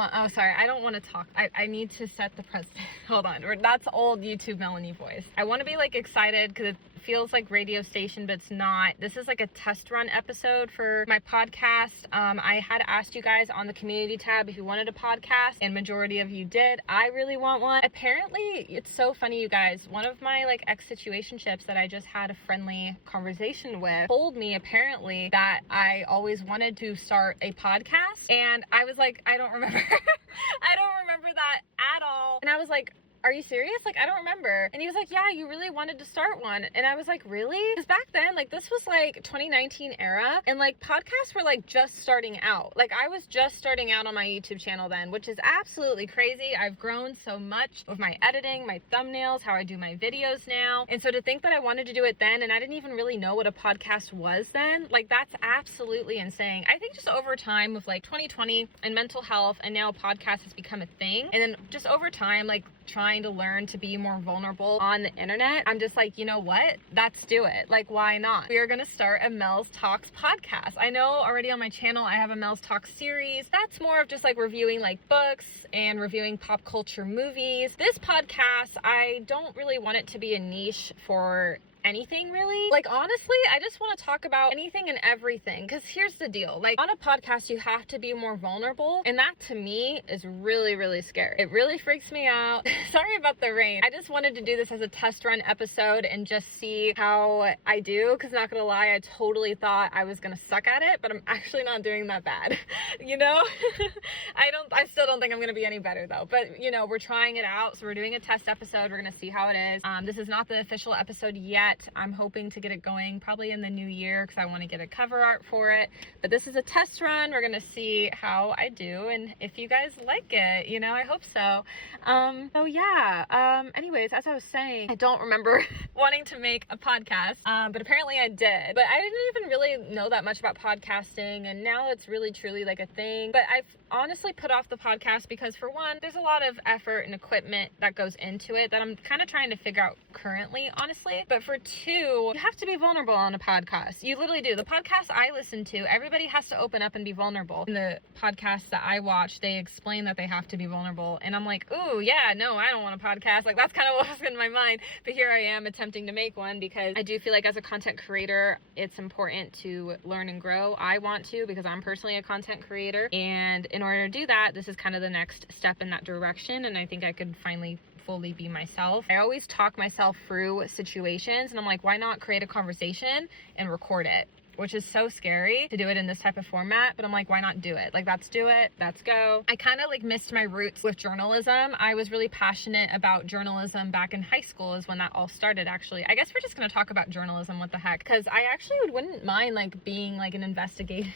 want, oh, sorry, I don't want to talk. I need to set the precedent. Hold on. That's old YouTube Melanie voice. I want to be like excited because it feels like radio station, but it's not. This is like a test run episode for my podcast. I had asked you guys on the community tab if you wanted a podcast, and majority of you did. I really want one. Apparently, it's so funny, you guys. One of my like ex-situationships that I just had a friendly conversation with told me apparently that I always wanted to start a podcast, and I was like, I don't remember. I don't remember that at all. And I was like, are you serious? Like, I don't remember. And he was like, yeah, you really wanted to start one. And I was like, really? Because back then, like, this was like 2019 era, and like podcasts were like just starting out. Like, I was just starting out on my YouTube channel then, which is absolutely crazy. I've grown so much with my editing, my thumbnails, how I do my videos now. And so to think that I wanted to do it then, and I didn't even really know what a podcast was then, like, that's absolutely insane. I think just over time with like 2020 and mental health, and now podcast has become a thing. And then just over time, like trying to learn to be more vulnerable on the internet, I'm just like, you know what? Let's do it. Like, why not? We are going to start a Mel's Talks podcast. I know already on my channel, I have a Mel's Talks series. That's more of just like reviewing like books and reviewing pop culture movies. This podcast, I don't really want it to be a niche for anything really. Like, honestly, I just want to talk about anything and everything, because here's the deal. Like, on a podcast, you have to be more vulnerable, and that to me is really, really scary. It really freaks me out. Sorry about the rain. I just wanted to do this as a test run episode and just see how I do, because not gonna lie, I totally thought I was gonna suck at it, but I'm actually not doing that bad. You know? I still don't think I'm gonna be any better though, but you know, we're trying it out. So we're doing a test episode. We're gonna see how it is. This is not the official episode yet. I'm hoping to get it going probably in the new year, because I want to get a cover art for it. But this is a test run. We're gonna see how I do, and if you guys like it, you know, I hope so. So yeah. Anyways, as I was saying, I don't remember wanting to make a podcast, but apparently I did. But I didn't even really know that much about podcasting, and now it's really truly like a thing. But I've honestly put off the podcast because, for one, there's a lot of effort and equipment that goes into it that I'm kind of trying to figure out currently, honestly. But for two, you have to be vulnerable on a podcast. You literally do. The podcasts I listen to, everybody has to open up and be vulnerable. In the podcasts that I watch, they explain that they have to be vulnerable, and I'm like, ooh, yeah, no, I don't want a podcast. Like, that's kind of what was in my mind. But here I am attempting to make one, because I do feel like as a content creator, it's important to learn and grow. I want to, because I'm personally a content creator, and in order to do that, this is kind of the next step in that direction, and I think I could finally fully be myself. I always talk myself through situations, and I'm like, why not create a conversation and record it? Which is so scary to do it in this type of format, but I'm like, why not do it? Like, let's do it. Let's go. I kind of like missed my roots with journalism. I was really passionate about journalism back in high school is when that all started, actually. I guess we're just going to talk about journalism. What the heck? Because I actually wouldn't mind like being like an investigation.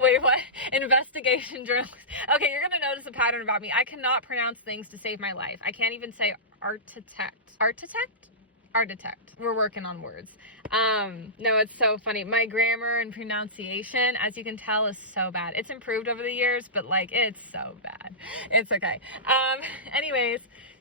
Wait, what? Investigation journalist. Okay, you're going to notice a pattern about me. I cannot pronounce things to save my life. I can't even say architect. Architect. We're working on words. No, it's so funny. My grammar and pronunciation, as you can tell, is so bad. It's improved over the years, but like, it's so bad. It's okay. Anyways,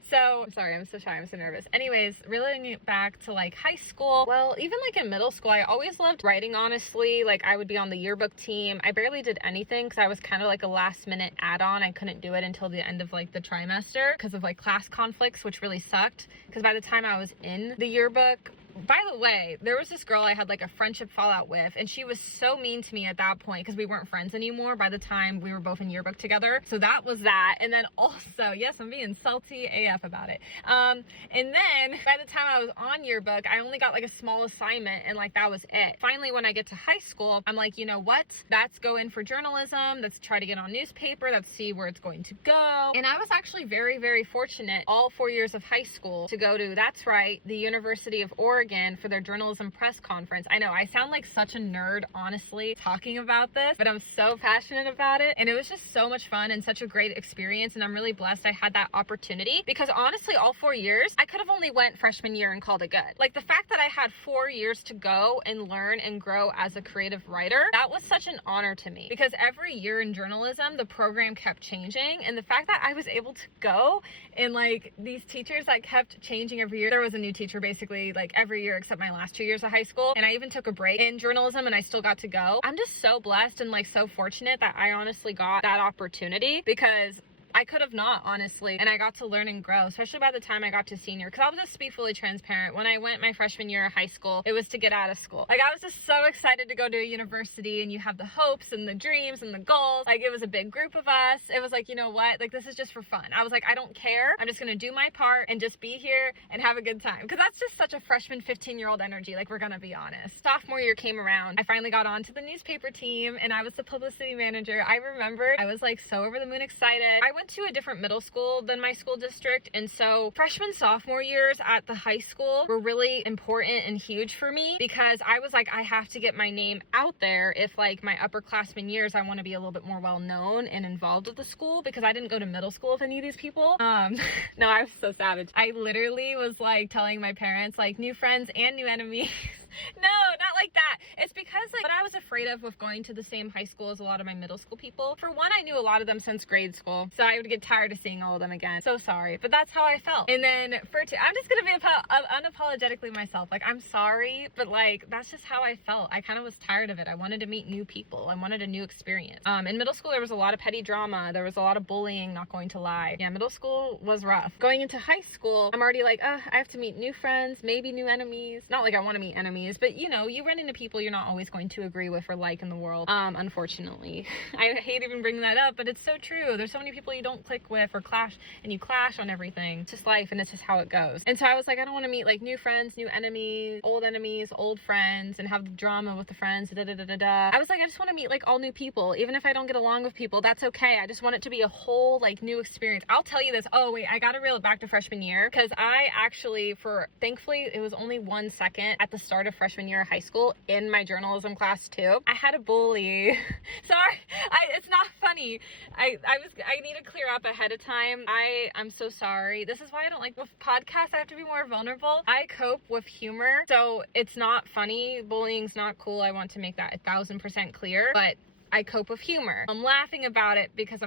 so sorry, I'm so shy, I'm so nervous. Anyways, reeling it back to like high school, well, even like in middle school, I always loved writing, honestly. Like, I would be on the yearbook team. I barely did anything because I was kind of like a last minute add-on. I couldn't do it until the end of like the trimester because of like class conflicts, which really sucked, because by the time I was in the yearbook, by the way, there was this girl I had like a friendship fallout with, and she was so mean to me at that point because we weren't friends anymore by the time we were both in yearbook together. So that was that. And then also, yes, I'm being salty AF about it. And then by the time I was on yearbook, I only got like a small assignment, and like that was it. Finally, when I get to high school, I'm like, you know what? Let's go in for journalism. Let's try to get on newspaper. Let's see where it's going to go. And I was actually very, very fortunate all 4 years of high school to go to, that's right, the University of Oregon for their journalism press conference. I know I sound like such a nerd, honestly, talking about this, but I'm so passionate about it, and it was just so much fun and such a great experience, and I'm really blessed I had that opportunity, because honestly, all 4 years, I could have only went freshman year and called it good. Like, the fact that I had 4 years to go and learn and grow as a creative writer, that was such an honor to me, because every year in journalism, the program kept changing, and the fact that I was able to go and like these teachers that kept changing every year, there was a new teacher basically like every year except my last 2 years of high school, and I even took a break in journalism and I still got to go. I'm just so blessed and like so fortunate that I honestly got that opportunity, because I could have not, honestly. And I got to learn and grow, especially by the time I got to senior. Because I'll just be fully transparent. When I went my freshman year of high school, it was to get out of school. Like, I was just so excited to go to a university, and you have the hopes and the dreams and the goals. Like, it was a big group of us. It was like, you know what? Like, this is just for fun. I was like, I don't care. I'm just gonna do my part and just be here and have a good time. Because that's just such a freshman 15-year-old energy. Like, we're gonna be honest. Sophomore year came around. I finally got onto the newspaper team, and I was the publicity manager. I remembered I was like so over the moon excited. I went to a different middle school than my school district, and so freshman, sophomore years at the high school were really important and huge for me, because I was like, I have to get my name out there if like my upperclassmen years I want to be a little bit more well known and involved with the school, because I didn't go to middle school with any of these people. No, I was so savage. I literally was like telling my parents like new friends and new enemies. No, not like that. It's because like what I was afraid of with going to the same high school as a lot of my middle school people. For one, I knew a lot of them since grade school, so I would get tired of seeing all of them again. So sorry, but that's how I felt. And then for two, I'm just gonna be unapologetically myself. Like, I'm sorry, but like that's just how I felt. I kind of was tired of it. I wanted to meet new people. I wanted a new experience. In middle school, there was a lot of petty drama. There was a lot of bullying, not going to lie. Yeah, middle school was rough. Going into high school, I'm already like, I have to meet new friends, maybe new enemies. Not like I want to meet enemies, but you know, you run into people you're not always going to agree with or like in the world. Unfortunately. I hate even bringing that up, but it's so true. There's so many people you don't click with or clash, and you clash on everything. It's just life, and it's just how it goes. And so I was like, I don't want to meet like new friends, new enemies, old friends, and have the drama with the friends, I was like, I just want to meet like all new people. Even if I don't get along with people, that's okay. I just want it to be a whole like new experience. I'll tell you this. Oh wait, I gotta reel it back to freshman year, because I actually, thankfully it was only 1 second at the start of freshman year of high school in my journalism class too. I had a bully. Sorry, it's not funny. I need to clear up ahead of time. I'm so sorry. This is why I don't like with podcasts. I have to be more vulnerable. I cope with humor, so it's not funny. Bullying's not cool. I want to make that 1000% clear, but I cope with humor. I'm laughing about it because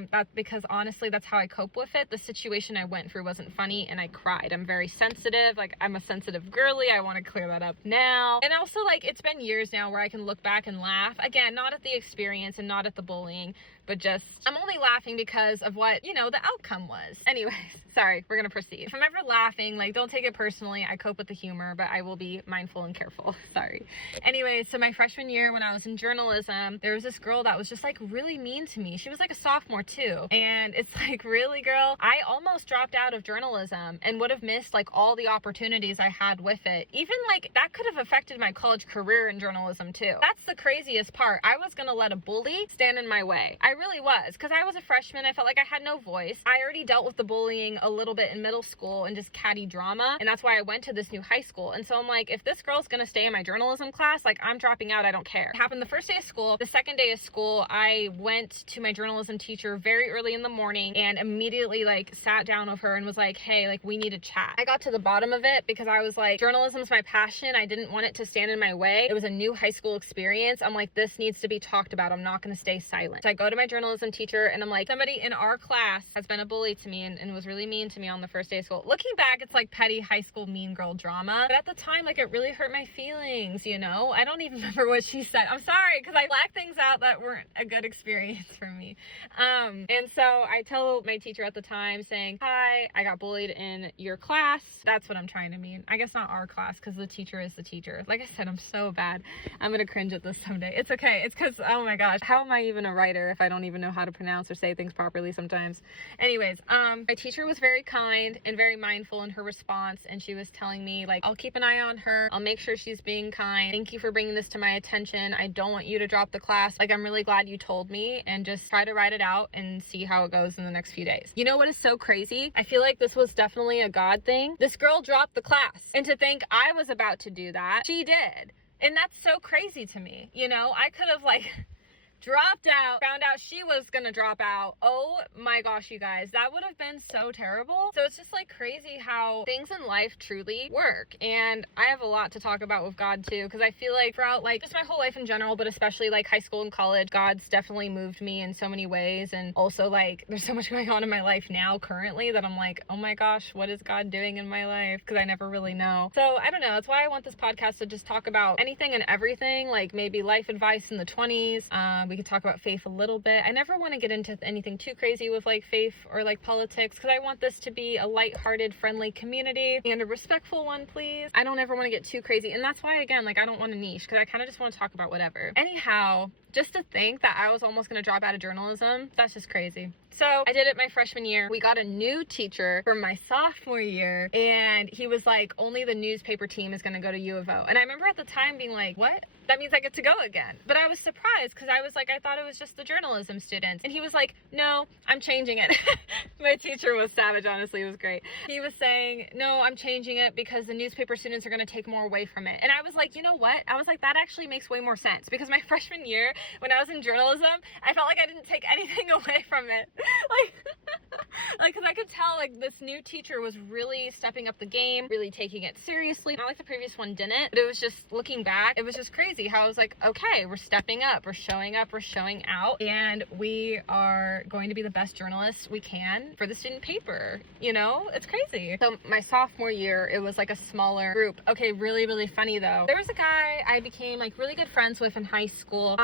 honestly that's how I cope with it. The situation I went through wasn't funny, and I cried. I'm very sensitive. Like, I'm a sensitive girly. I want to clear that up now. And also, like, it's been years now where I can look back and laugh. Again, not at the experience and not at the bullying, but just I'm only laughing because of what, you know, the outcome was. Anyways, sorry, we're gonna proceed. If I'm ever laughing, like, don't take it personally. I cope with the humor, but I will be mindful and careful. Sorry. Anyways, so my freshman year when I was in journalism, there was this girl that was just like really mean to me. She was like a sophomore too, and it's like, really, girl? I almost dropped out of journalism and would have missed like all the opportunities I had with it. Even like that could have affected my college career in journalism too. That's the craziest part. I was gonna let a bully stand in my way. I really was, because I was a freshman. I felt like I had no voice. I already dealt with the bullying a little bit in middle school and just catty drama, and that's why I went to this new high school. And so I'm like, if this girl's gonna stay in my journalism class, like, I'm dropping out. I don't care. It happened the first day of school. The second day of school, I went to my journalism teacher very early in the morning and immediately like sat down with her and was like, hey, like, we need to chat. I got to the bottom of it because I was like, journalism's my passion. I didn't want it to stand in my way. It was a new high school experience. I'm like, this needs to be talked about. I'm not gonna stay silent. So I go to my journalism teacher and I'm like, somebody in our class has been a bully to me and was really mean to me on the first day of school. Looking back, it's like petty high school mean girl drama, but at the time, like, it really hurt my feelings, you know? I don't even remember what she said. I'm sorry, because I blacked things out that weren't a good experience for me. And so I tell my teacher at the time saying, hi, I got bullied in your class. That's what I'm trying to mean. I guess not our class, because the teacher is the teacher. Like I said, I'm so bad. I'm gonna cringe at this someday. It's okay. It's because, oh my gosh, how am I even a writer if I don't even know how to pronounce or say things properly sometimes? Anyways, my teacher was very kind and very mindful in her response, and she was telling me, like, I'll keep an eye on her. I'll make sure she's being kind. Thank you for bringing this to my attention. I don't want you to drop the class. Like, I'm really glad you told me, and just try to write it out and see how it goes in the next few days. You know what is so crazy? I feel like this was definitely a God thing. This girl dropped the class, and to think I was about to do that, she did. And that's so crazy to me. You know, I could have like dropped out, found out she was gonna drop out. Oh my gosh, you guys, that would have been so terrible. So it's just like crazy how things in life truly work. And I have a lot to talk about with God too, because I feel like throughout like just my whole life in general, but especially like high school and college, God's definitely moved me in so many ways. And also like there's so much going on in my life now currently that I'm like, oh my gosh, what is God doing in my life? Because I never really know. So I don't know, that's why I want this podcast to just talk about anything and everything, like maybe life advice in the 20s. we could talk about faith a little bit. I never want to get into anything too crazy with like faith or like politics, because I want this to be a lighthearted, friendly community and a respectful one, please. I don't ever want to get too crazy, and that's why, again, like, I don't want to niche, because I kind of just want to talk about whatever. Anyhow, just to think that I was almost going to drop out of journalism, that's just crazy. So I did it my freshman year. We got a new teacher for my sophomore year, and he was like, only the newspaper team is going to go to U of O. And I remember at the time being like, what? That means I get to go again. But I was surprised, because I was like, I thought it was just the journalism students. And he was like, no, I'm changing it. My teacher was savage, honestly. It was great. He was saying, no, I'm changing it because the newspaper students are going to take more away from it. And I was like, you know what? I was like, that actually makes way more sense, because my freshman year, when I was in journalism, I felt like I didn't take anything away from it. Like, because I could tell, like, this new teacher was really stepping up the game, really taking it seriously. Not like the previous one didn't, but it was just, looking back, it was just crazy how I was like, okay, we're stepping up, we're showing out, and we are going to be the best journalists we can for the student paper. You know, it's crazy. So my sophomore year, it was like a smaller group. Okay, really, really funny though. There was a guy I became like really good friends with in high school.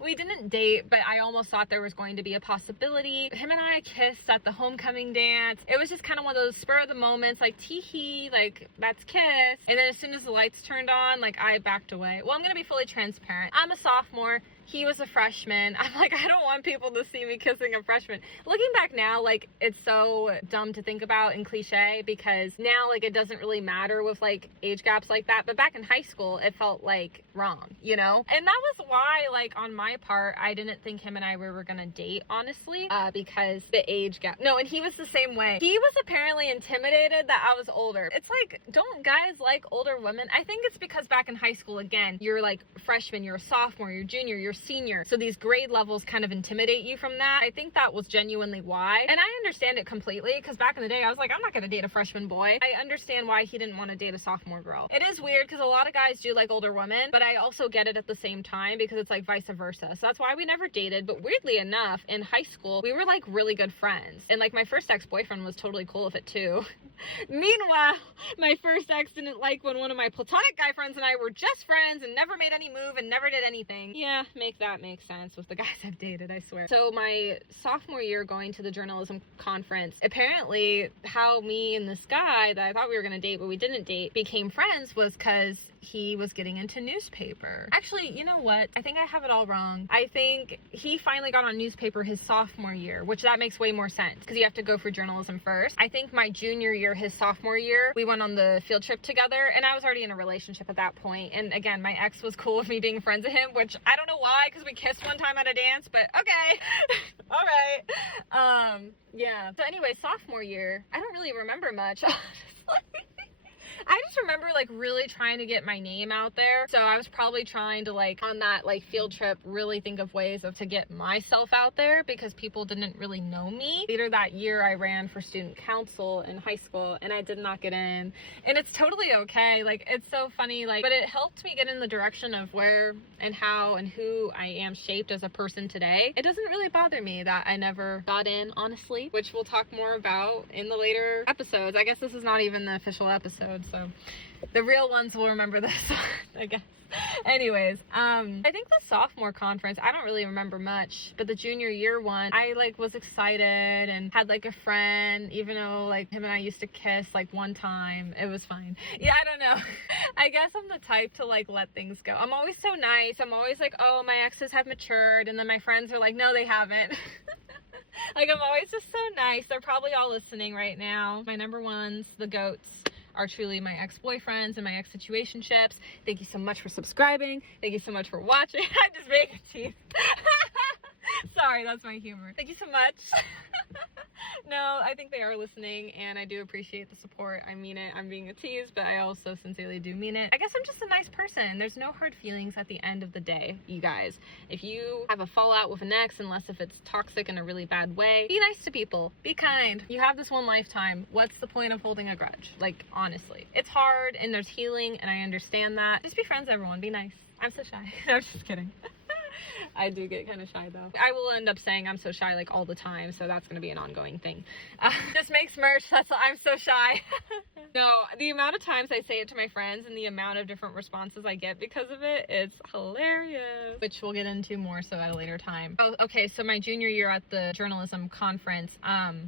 We didn't date, but I almost thought there was going to be a possibility. Him and I kissed at the homecoming dance. It was just kind of one of those spur of the moments, like tee-hee, like that's kiss. And then as soon as the lights turned on, like I backed away. Well, I'm gonna be fully transparent. I'm a sophomore. He was a freshman. I'm like, I don't want people to see me kissing a freshman. Looking back now, like, it's so dumb to think about and cliche, because now, like, it doesn't really matter with, like, age gaps like that. But back in high school, it felt, like, wrong, you know? And that was why, like, on my part, I didn't think him and I were gonna date, honestly, because the age gap. No, and he was the same way. He was apparently intimidated that I was older. It's like, don't guys like older women? I think it's because back in high school, again, you're, like, freshman, you're a sophomore, you're junior, you're senior, so these grade levels kind of intimidate you from that. I think that was genuinely why, and I understand it completely, because back in the day I was like, I'm not gonna date a freshman boy. I understand why he didn't want to date a sophomore girl. It is weird because a lot of guys do like older women, but I also get it at the same time, because it's like vice versa. So that's why we never dated. But weirdly enough, in high school we were like really good friends, and like my first ex-boyfriend was totally cool with it too. Meanwhile, my first ex didn't like when one of my platonic guy friends and I were just friends and never made any move and never did anything. Yeah, make that make sense with the guys I've dated, I swear. So my sophomore year going to the journalism conference, apparently how me and this guy that I thought we were gonna date but we didn't date became friends was because he was getting into newspaper. Actually, you know what? I think I have it all wrong. I think he finally got on newspaper his sophomore year, which that makes way more sense because you have to go for journalism first. I think my junior year, his sophomore year, we went on the field trip together, and I was already in a relationship at that point. And again, my ex was cool with me being friends with him, which I don't know why, because we kissed one time at a dance, but okay. All right. Yeah. So anyway, sophomore year, I don't really remember much, honestly. I just remember like really trying to get my name out there. So I was probably trying to, like, on that like field trip, really think of ways to get myself out there, because people didn't really know me. Later that year I ran for student council in high school and I did not get in, and it's totally okay. Like, it's so funny, like, but it helped me get in the direction of where and how and who I am shaped as a person today. It doesn't really bother me that I never got in, honestly, which we'll talk more about in the later episodes. I guess this is not even the official episode, so the real ones will remember this, I guess. Anyways, I think the sophomore conference, I don't really remember much, but the junior year one, I like was excited and had like a friend, even though like him and I used to kiss like one time. It was fine. Yeah, I don't know. I guess I'm the type to like let things go. I'm always so nice. I'm always like, oh, my exes have matured, and then my friends are like, no, they haven't. Like, I'm always just so nice. They're probably all listening right now. My number ones, the goats, are truly my ex-boyfriends and my ex-situationships. Thank you so much for subscribing. Thank you so much for watching. I'm just making teeth. Sorry, that's my humor. Thank you so much. No, I think they are listening, and I do appreciate the support. I mean it. I'm being a tease, but I also sincerely do mean it. I guess I'm just a nice person. There's no hard feelings at the end of the day, you guys. If you have a fallout with an ex, unless if it's toxic in a really bad way, be nice to people. Be kind. You have this one lifetime. What's the point of holding a grudge? Like, honestly. It's hard, and there's healing, and I understand that. Just be friends, everyone. Be nice. I'm so shy. I'm just kidding. I do get kind of shy though. I will end up saying I'm so shy like all the time, so that's gonna be an ongoing thing. Just makes merch. I'm so shy. No, the amount of times I say it to my friends and the amount of different responses I get because of it, it's hilarious. Which we'll get into more so at a later time. Oh, okay, so my junior year at the journalism conference,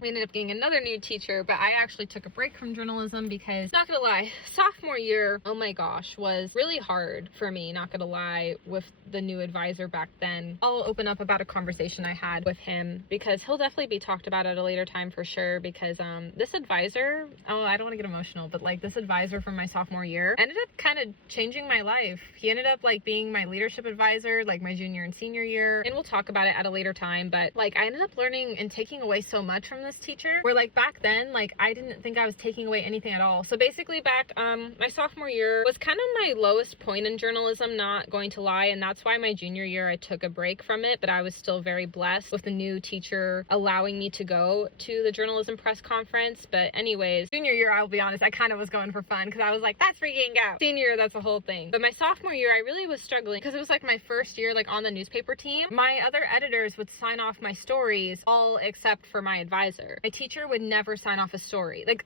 we ended up getting another new teacher, but I actually took a break from journalism because, not gonna lie, sophomore year, oh my gosh, was really hard for me, not gonna lie, with the new advisor back then. I'll open up about a conversation I had with him because he'll definitely be talked about at a later time for sure, because this advisor, oh, I don't want to get emotional, but like this advisor from my sophomore year ended up kind of changing my life. He ended up like being my leadership advisor like my junior and senior year, and we'll talk about it at a later time, but like I ended up learning and taking away so much from this teacher, where like back then, like I didn't think I was taking away anything at all. So basically back my sophomore year was kind of my lowest point in journalism, not going to lie, and that's why my junior year I took a break from it, but I was still very blessed with the new teacher allowing me to go to the journalism press conference. But anyways, junior year, I'll be honest, I kind of was going for fun because I was like, that's freaking out. Senior year, that's a whole thing. But my sophomore year, I really was struggling because it was like my first year like on the newspaper team. My other editors would sign off my stories, all except for my advisor. My teacher would never sign off a story. Like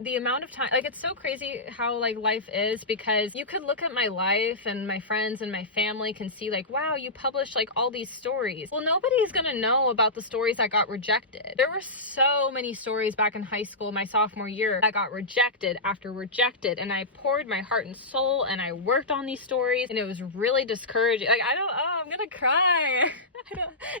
the amount of time, like it's so crazy how like life is, because you could look at my life and my friends and my family can see like, wow, you published like all these stories. Well, nobody's gonna know about the stories that got rejected. There were so many stories back in high school, my sophomore year, that got rejected after rejected, and I poured my heart and soul and I worked on these stories, and it was really discouraging. Like I'm gonna cry.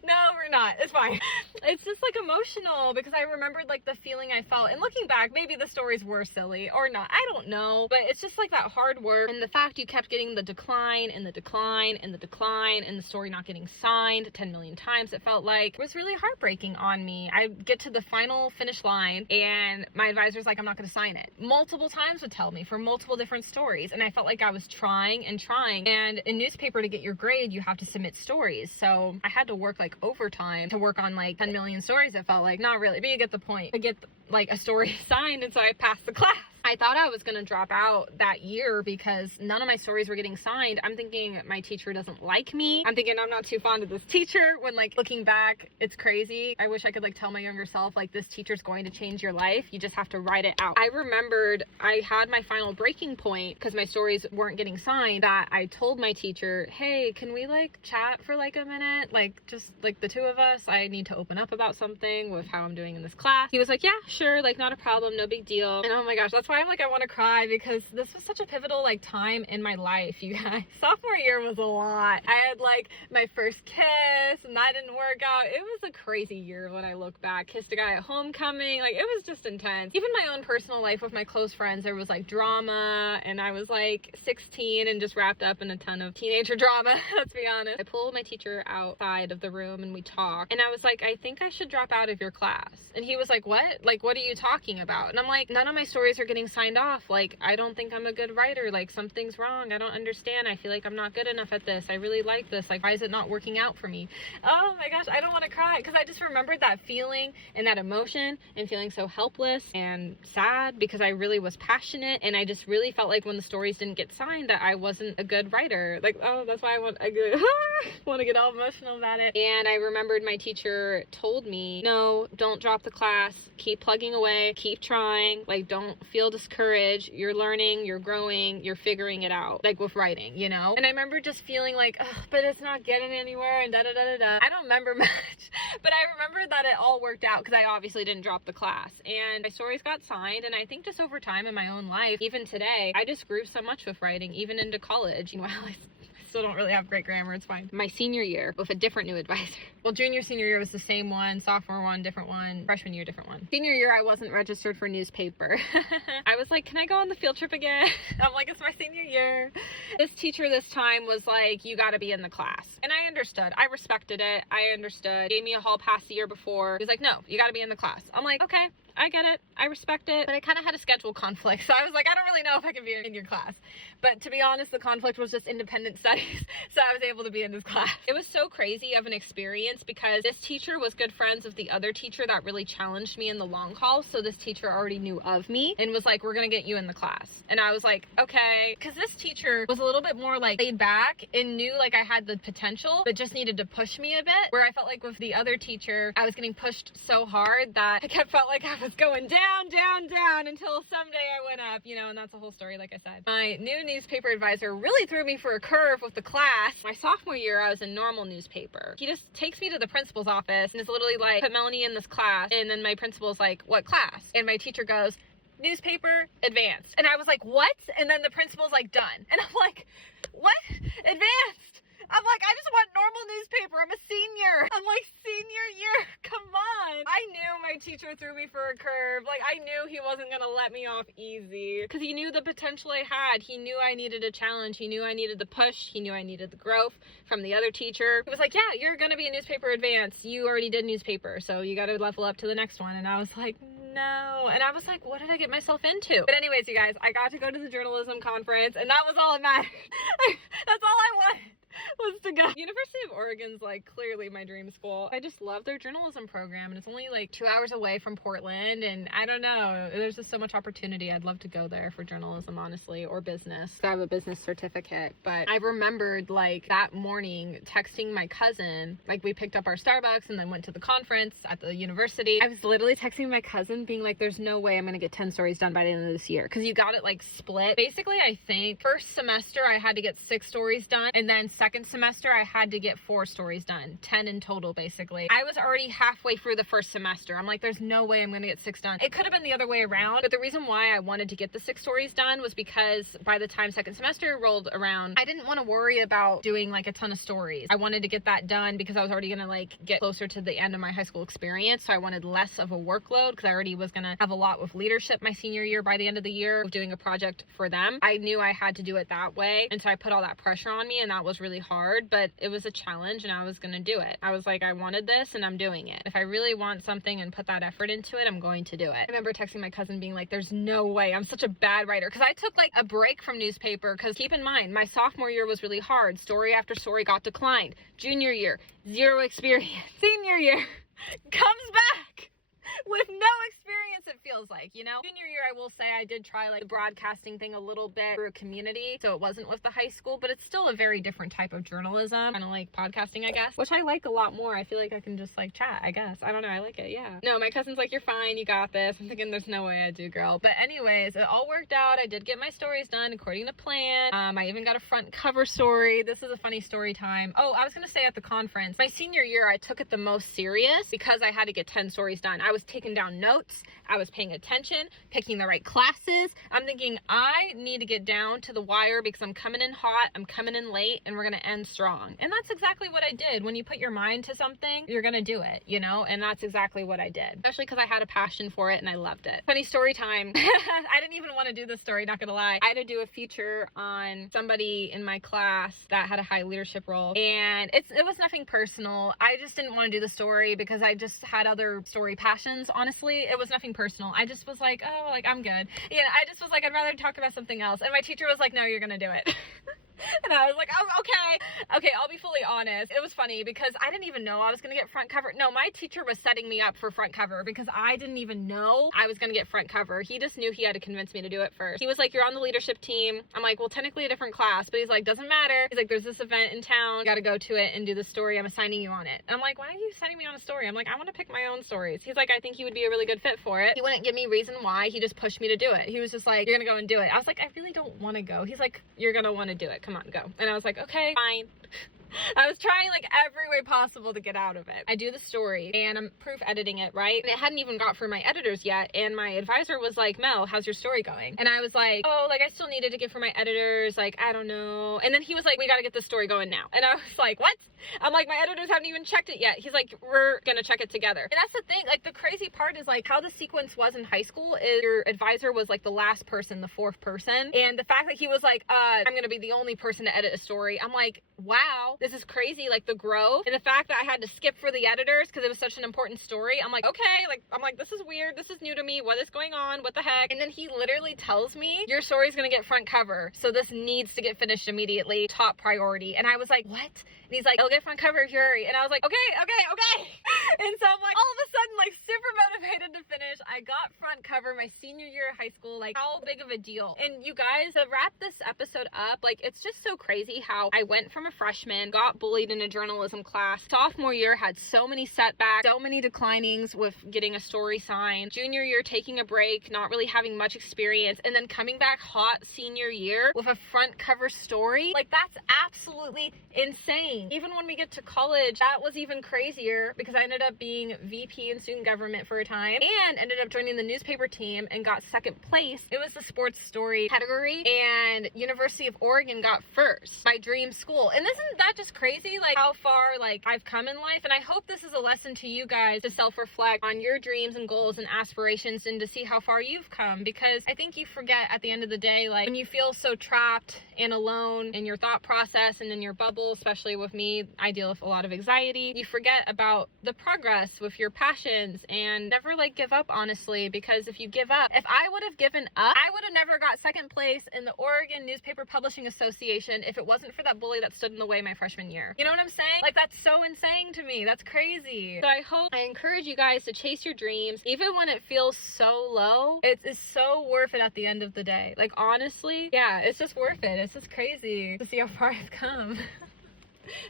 No, we're not. It's fine. It's just like emotional because I remembered like the feeling I felt, and looking back, maybe the stories were silly or not. I don't know, but it's just like that hard work and the fact you kept getting the decline and the decline and the decline and the story not getting signed 10 million times, it felt like, it was really heartbreaking on me. I get to the final finish line and my advisor's like, I'm not going to sign it. Multiple times would tell me for multiple different stories, and I felt like I was trying and trying. And in newspaper, to get your grade, you have to submit stories. So I had to work like overtime to work on like 10 million stories. It felt like, not really, but you get the point. I get like a story signed, and so I passed the class. I thought I was going to drop out that year because none of my stories were getting signed. I'm thinking my teacher doesn't like me. I'm thinking I'm not too fond of this teacher, when like looking back, it's crazy. I wish I could like tell my younger self, like, this teacher's going to change your life. You just have to write it out. I remembered I had my final breaking point because my stories weren't getting signed, that I told my teacher, hey, can we like chat for like a minute? Like just like the two of us, I need to open up about something with how I'm doing in this class. He was like, yeah, sure. Like not a problem. No big deal. And oh my gosh, that's why I'm like, I want to cry, because this was such a pivotal like time in my life, you guys. Sophomore year was a lot. I had like my first kiss and that didn't work out. It was a crazy year when I look back. Kissed a guy at homecoming. Like it was just intense. Even my own personal life with my close friends, there was like drama, and I was like 16 and just wrapped up in a ton of teenager drama. Let's be honest. I pulled my teacher outside of the room and we talked, and I was like, I think I should drop out of your class. And he was like, what? Like, what are you talking about? And I'm like, none of my stories are getting signed off. Like, I don't think I'm a good writer. Like, something's wrong. I don't understand. I feel like I'm not good enough at this. I really like this. Like, why is it not working out for me? Oh my gosh, I don't want to cry, because I just remembered that feeling and that emotion and feeling so helpless and sad, because I really was passionate, and I just really felt like when the stories didn't get signed that I wasn't a good writer. Like, oh, that's why I want to get all emotional about it. And I remembered my teacher told me, no, don't drop the class. Keep plugging away. Keep trying. Like, don't feel discouraged. You're learning, you're growing, you're figuring it out. Like with writing, you know? And I remember just feeling like, oh, but it's not getting anywhere and da-da-da-da-da. I don't remember much, but I remember that it all worked out because I obviously didn't drop the class. And my stories got signed, and I think just over time in my own life, even today, I just grew so much with writing, even into college. While I still don't really have great grammar, it's fine. My senior year with a different new advisor. Well, junior, senior year was the same one, sophomore one, different one, freshman year, different one. Senior year, I wasn't registered for newspaper. I was like, can I go on the field trip again? I'm like, it's my senior year. This teacher this time was like, you gotta be in the class. And I understood. I respected it. I understood. Gave me a hall pass the year before. He was like, no, you gotta be in the class. I'm like, okay. I get it. I respect it. But I kind of had a schedule conflict. So I was like, I don't really know if I can be in your class. But to be honest, the conflict was just independent studies. So I was able to be in this class. It was so crazy of an experience because this teacher was good friends with the other teacher that really challenged me in the long haul. So this teacher already knew of me and was like, we're going to get you in the class. And I was like, okay. Because this teacher was a little bit more like laid back and knew like I had the potential, but just needed to push me a bit. Where I felt like with the other teacher, I was getting pushed so hard that I kept felt like I was going down, down, down until someday I went up, you know, and that's a whole story, like I said. My new newspaper advisor really threw me for a curve with the class. My sophomore year, I was in normal newspaper. He just takes me to the principal's office and is literally like, put Melanie in this class. And then my principal's like, what class? And my teacher goes, newspaper advanced. And I was like, what? And then the principal's like, done. And I'm like, what? Advanced? I'm like, I just want normal newspaper. I'm a senior. I'm like, senior year, come on. I knew my teacher threw me for a curve. Like, I knew he wasn't gonna let me off easy because he knew the potential I had. He knew I needed a challenge. He knew I needed the push. He knew I needed the growth from the other teacher. He was like, yeah, you're gonna be a newspaper advance. You already did newspaper, so you gotta level up to the next one. And I was like, no. And I was like, what did I get myself into? But anyways, you guys, I got to go to the journalism conference and that was all that mattered. That's all I wanted. Was to go. University of Oregon's like clearly my dream school. I just love their journalism program and it's only like 2 hours away from Portland and I don't know, there's just so much opportunity. I'd love to go there for journalism, honestly, or business. I have a business certificate, but I remembered like that morning texting my cousin, like we picked up our Starbucks and then went to the conference at the university. I was literally texting my cousin being like, there's no way I'm gonna get 10 stories done by the end of this year because you got it like split. Basically, I think first semester I had to get 6 stories done and then second semester I had to get 4 stories done, 10 in total basically. I was already halfway through the first semester. I'm like, there's no way I'm gonna get 6 done. It could have been the other way around, but the reason why I wanted to get the 6 stories done was because by the time second semester rolled around, I didn't want to worry about doing like a ton of stories. I wanted to get that done because I was already gonna like get closer to the end of my high school experience, so I wanted less of a workload because I already was gonna have a lot with leadership my senior year by the end of the year of doing a project for them. I knew I had to do it that way, and so I put all that pressure on me, and that was really hard, but it was a challenge and I was gonna do it. I was like, I wanted this and I'm doing it. If I really want something and put that effort into it, I'm going to do it. I remember texting my cousin being like, there's no way, I'm such a bad writer. Because I took like a break from newspaper because keep in mind, my sophomore year was really hard. Story after story got declined. Junior year, 0 experience. Senior year, comes back with no experience, it feels like, you know? Junior year, I will say I did try like the broadcasting thing a little bit through a community, so it wasn't with the high school, but it's still a very different type of journalism, kind of like podcasting, I guess, which I like a lot more. I feel like I can just like chat, I guess. I don't know, I like it, yeah. No, my cousin's like, you're fine, you got this. I'm thinking, there's no way I do, girl. But anyways, it all worked out. I did get my stories done according to plan. I even got a front cover story. This is a funny story time. Oh, I was gonna say at the conference, my senior year, I took it the most serious because I had to get 10 stories done. I was taking down notes, I was paying attention, picking the right classes. I'm thinking I need to get down to the wire because I'm coming in hot, I'm coming in late, and we're gonna end strong. And that's exactly what I did. When you put your mind to something, you're gonna do it, you know? And that's exactly what I did, especially because I had a passion for it and I loved it. Funny story time. I didn't even want to do this story, not gonna lie. I had to do a feature on somebody in my class that had a high leadership role, and it was nothing personal. I just didn't want to do the story because I just had other story passions, honestly. It was nothing personal. I just was like, oh, like, I'm good. Yeah, I just was like, I'd rather talk about something else. And my teacher was like, no, you're gonna do it. And I was like, oh, okay, I'll be fully honest. It was funny because I didn't even know I was gonna get front cover. No, my teacher was setting me up for front cover because I didn't even know I was gonna get front cover. He just knew he had to convince me to do it first. He was like, you're on the leadership team. I'm like, well, technically a different class, but he's like, doesn't matter. He's like, there's this event in town. You gotta go to it and do the story. I'm assigning you on it. And I'm like, why are you sending me on a story? I'm like, I want to pick my own stories. He's like, I think you would be a really good fit for it. He wouldn't give me reason why. He just pushed me to do it. He was just like, you're gonna go and do it. I was like, I really don't want to go. He's like, you're gonna want to do it. Come on, go. And I was like, okay, fine. I was trying like every way possible to get out of it. I do the story and I'm proof editing it, right? And it hadn't even got through my editors yet. And my advisor was like, Mel, how's your story going? And I was like, oh, like I still needed to get for my editors. Like, I don't know. And then he was like, we got to get this story going now. And I was like, what? I'm like, my editors haven't even checked it yet. He's like, we're gonna check it together. And that's the thing, like the crazy part is like how the sequence was in high school is your advisor was like the last person, the 4th person. And the fact that he was like, I'm gonna be the only person to edit a story. I'm like, wow, this is crazy, like the growth and the fact that I had to skip for the editors because it was such an important story. I'm like, okay, like, I'm like, this is weird. This is new to me. What is going on? What the heck? And then he literally tells me, your story's gonna get front cover, so this needs to get finished immediately, top priority. And I was like, what? And he's like, it'll get front cover if you hurry. And I was like, okay. And so I'm like, all of a sudden, like, super motivated to finish. I got front cover my senior year of high school. Like, how big of a deal? And you guys, to wrap this episode up, like, it's just so crazy how I went from a freshman, got bullied in a journalism class. Sophomore year had so many setbacks, so many declinings with getting a story signed. Junior year, taking a break, not really having much experience, and then coming back hot senior year with a front cover story. Like, that's absolutely insane. Even when we get to college, that was even crazier because I ended up being VP in student government for a time and ended up joining the newspaper team and got second place. It was the sports story category, and University of Oregon got first, my dream school. And isn't that just crazy, like how far like I've come in life? And I hope this is a lesson to you guys to self-reflect on your dreams and goals and aspirations and to see how far you've come, because I think you forget at the end of the day, like when you feel so trapped and alone in your thought process and in your bubble, especially with me, I deal with a lot of anxiety, you forget about the progress with your passions and never like give up, honestly, because if you give up, if I would have given up, I would have never got second place in the Oregon Newspaper Publishing Association if it wasn't for that bully that stood in the way my freshman year. You know what I'm saying? Like, that's so insane to me. That's crazy. So I encourage you guys to chase your dreams, even when it feels so low. It's so worth it at the end of the day. Like, honestly, yeah, it's just worth it. It's just crazy to see how far I've come.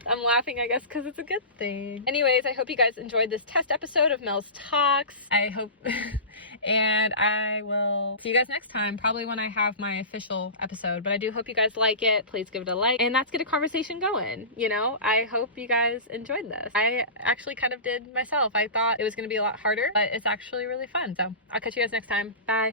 I'm laughing, I guess, because it's a good thing. Anyways, I hope you guys enjoyed this test episode of Mel's Talks. I hope, and I will see you guys next time, probably when I have my official episode. But I do hope you guys like it. Please give it a like, and let's get a conversation going. You know, I hope you guys enjoyed this. I actually kind of did myself. I thought it was going to be a lot harder, but it's actually really fun. So I'll catch you guys next time. Bye.